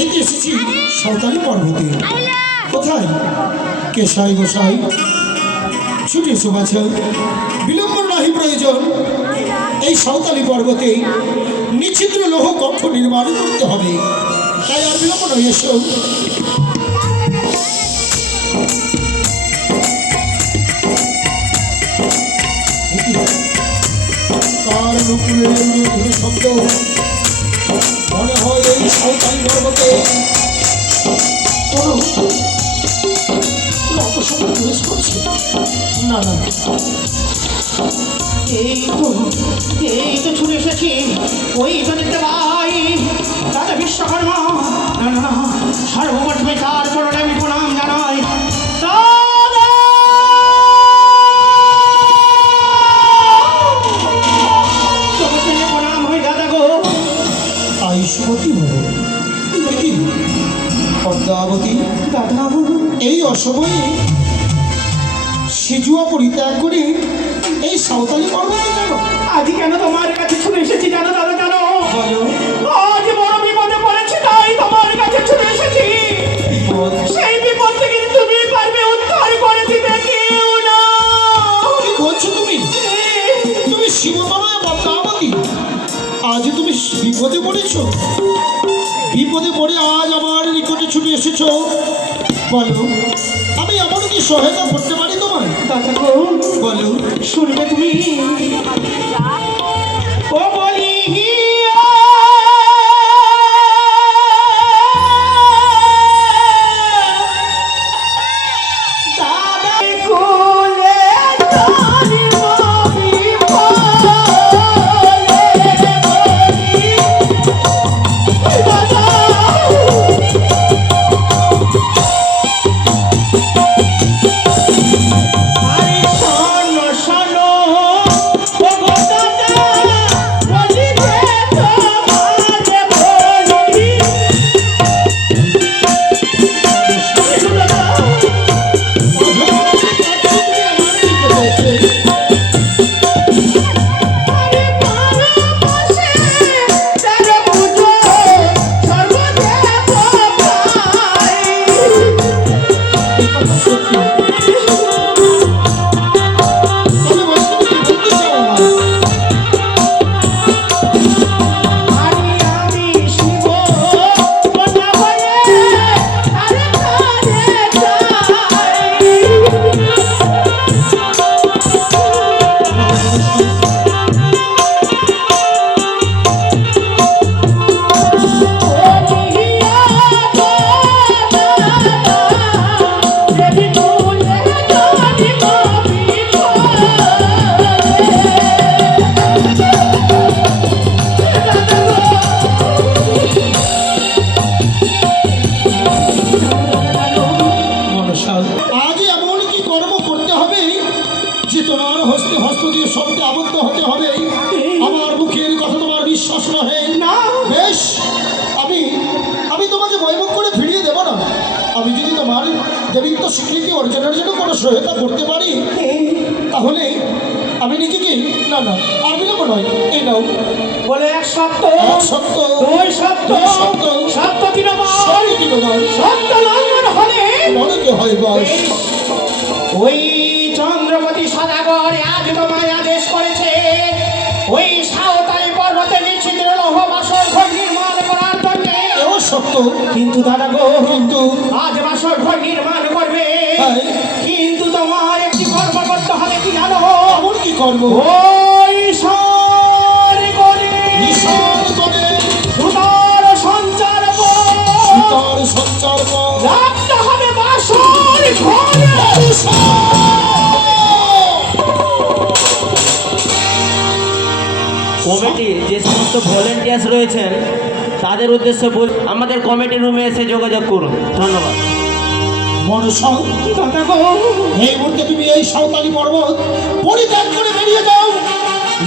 এই যে এসেছি সাঁওতালি পর্বতে। কোথায় কেশাই গোসাই? ছুটে এসো বাছা, বিলম্ব নাহি প্রয়োজন। এই সাঁওতালি পর্বতে নিচ্ছিদ্র লৌহ কক্ষ নির্মাণ করতে হবে, তাই আর বিলম্ব নয়, এসো। কার নুপুরের শব্দ মনে হয় এই সাঁওতালি পর্বতে প্রবেশ করছে। না না, এই তো ছুটে এসেছি, ওই তো দেখতে পাই দাদা বিশ্বকর্মা। না না, সর্বপ্রথমে তার চরণে আমি প্রণাম জানাই। প্রণাম হই দাদা গো। আয়ুষ্মতী হল দেখি পদ্মাবতী। দাদা এই অসময়ে সিজুয়া পরিত্যাগ করে এই সাঁওতালি পর্বতে কেন? আজ কেন তোমার কাছে ছুটে এসেছি জানো দাদা? জানো বলো। আজ বড় বিপদে পড়েছি, তাই তোমার কাছে ছুটে এসেছি। সেই বিপদ থেকে তুমি পারবে উদ্ধার করে দিতে। কেউ না। কি বলছো তুমি? তুমি শিবতনয়া পদ্মাবতী, আজ তুমি বিপদে পড়েছো? বিপদে পড়ে আজ আমার নিকটে ছুটে এসেছো? বলো, আমি এমন কি সহায়তা করতে পারি তোমায়? দাদা গো, বলো। শুনবে তুমি? ও বলি Oh, স্বীকৃতি অর্জনের জন্য কোনো সহায়তা করতে পারি তাহলে আমি নিজেকে না না আর বিলম্ব নয় এই নাও বলে এক সপ্তাহ এক সপ্তাহ দুই সপ্তাহ দুই সপ্তাহ সপ্তাহ দিনবার সবই দিনবার সপ্তাহ লঙ্ঘন হলে অনেকে হয় বাস ওই চন্দ্রপতি সদাগর আজ তোমায় আদেশ করেছে ওই সাঁওতালি পর্বতে নিশ্চিত লৌহ বাসর ঘর নির্মাণ করার জন্য এও সত্য কিন্তু দাদা গো কিন্তু আজ বাসর ঘর নির্মাণ করবে হ্যাঁ। কিন্তু তোমার একটি কর্ম করতে হবে কি জানো এমন কি করবো ওই ঈশ্বর করে নিশান করে সুতার সঞ্চার কর। সীতার সঞ্চার কর। রাখতে হবে বাসর ঘরে কমিটি যে সমস্ত ভলেন্টিয়ার্স রয়েছেন তাদের উদ্দেশ্যে আমাদের কমিটি রুমে এসে যোগাযোগ করুন ধন্যবাদ। মনসা দাদা গো এই মুহূর্তে তুমি এই সাঁওতালি পর্বত পরিত্যাগ করে বেরিয়ে যাও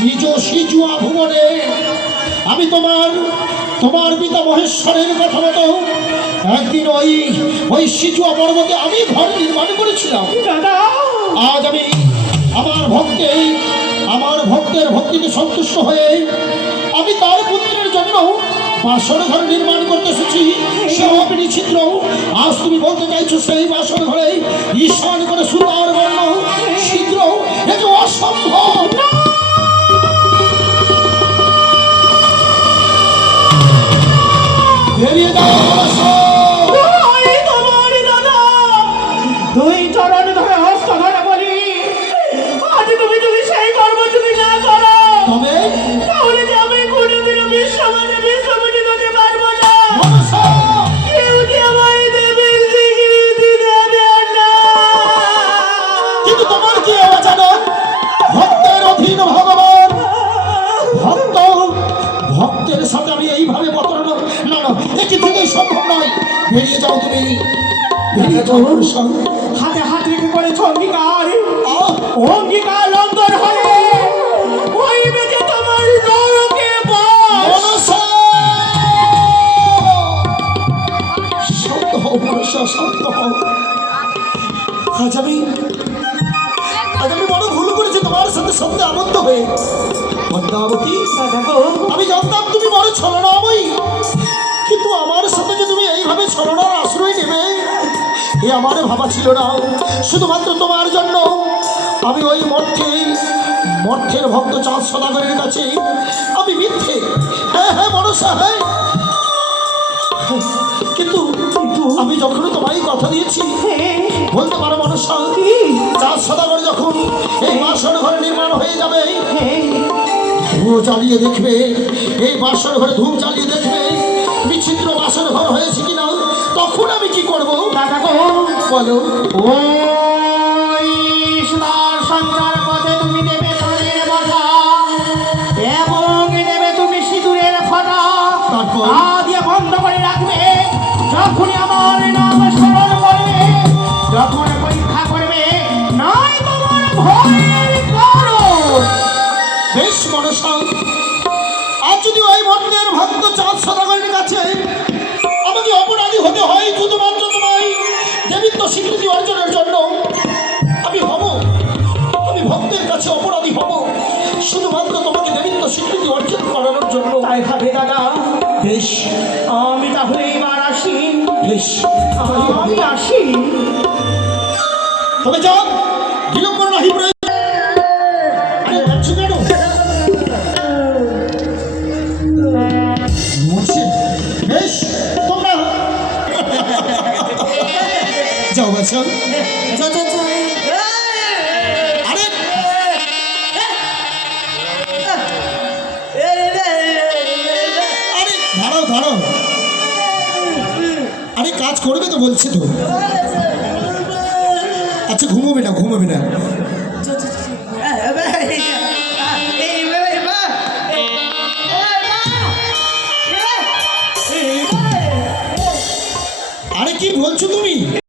নিজ সিজুয়া ভুবনে। আমি তোমার পিতা মহেশ্বরের কথা মতো একদিন ওই সিজুয়া পর্বতে আমি ঘর নির্মাণ করেছিলাম। দাদা আজ আমি আমার ভক্তের ভক্তিতে সন্তুষ্ট হয়ে আমি তার পুত্রের জন্য বাসর ঘর নির্মাণ করতে এসেছি। সেও আপনি ছিদ্র আজ তুমি বলতে চাইছো সেই বাসর ঘরে ঈশান করে সুতার বর্ণ ছিদ্র এ যে অসম্ভব। বেরিয়ে যাও ওই তোমার দাদা দুই চরণ ধরে হস্ত ধরে বলি আজ তুমি যদি সেই কর্ম যদি না করো তবে তাহলে যে আমি কোনোদিনও বিশ্বমণি হতে পারবো না। মনসা কেউ যে আমায় দেবের স্বীকৃতি দেবে না। কিন্তু তোমার কি জানো ভক্তের অধীন ভগবান ভক্তের সাথে আমি এইভাবে বতরণ না না এ কিছুতেই সম্ভব নয়। বেরিয়ে যাও তুমি বেরিয়ে যাও মনসা। হাতে হাত রেখে করেছ অঙ্গীকার আহ, অঙ্গীকার লঙ্ঘন হলে ওই বেঁচে তোমার নরকে বাস। মনসা শান্ত হও মনসা শান্ত হও। আজ আমি বড় ভুল করেছি তোমার সাথে সত্যি আবদ্ধ হয়ে। পদ্মাবতী দেখো আমি জানতাম তুমি বড় ছলনাময়ী কিন্তু আমার সাথে যে তুমি এইভাবে ছলনার আশ্রয় নেবে এ আমার ভাবা ছিল না। শুধুমাত্র তোমার জন্য আমি ওই মঠের ভক্ত চাঁদ সদাগরের কাছে আমি মিথ্যে হ্যাঁ মনসা হ্যাঁ কিন্তু আমি যখন তোমায় কথা দিয়েছি বলতে পারো মনসা চাঁদ সদাগর যখন এই বাসর ঘরে নির্মাণ হয়ে যাবে ধুয়ো জ্বালিয়ে দেখবে এই বাসর ঘরে ধূপ জ্বালিয়ে দেখবে বিচিত্র বাসর ঘর হয়েছে কিনা তখন আমি কি করবো দাদা গো বলো। ওই সুতার সঞ্চার পথে তুমি দেবে প্রাণের বসা এবং দেবে তুমি সিঁদুরের ফটা তারপর? তা দিয়ে বন্ধ করে রাখবে। যখনই আমার নাম স্মরণ করবে যখন পরীক্ষা করবে নাই তোমার ভয়ের কারণ। বেশ মনসা আজ যদি ওই ভক্তের ভক্ত চাঁদ সদাগরের কাছে আমাকে অপরাধী হতে হয় শুধুমাত্র তোমায় দেবিত্ব স্বীকৃতি অর্জনের জন্য আমি ভক্তের কাছে অপরাধী হব শুধুমাত্র তোমাকে দেবিত্ব স্বীকৃতি অর্জন করানোর জন্য। তাই ভাবে দাদা বেশ আমি তাহলে এবার আসি। বেশ আমি আসি। তবে যাও বিলম্ব নাহি প্রয়োজন। আরে যাচ্ছ কেন? বলছে, বেশ তোমরা যাও বাচ্চা আরে দাঁড়াও আরে কাজ করবে তো বলছে তো। আচ্ছা ঘুমোবে না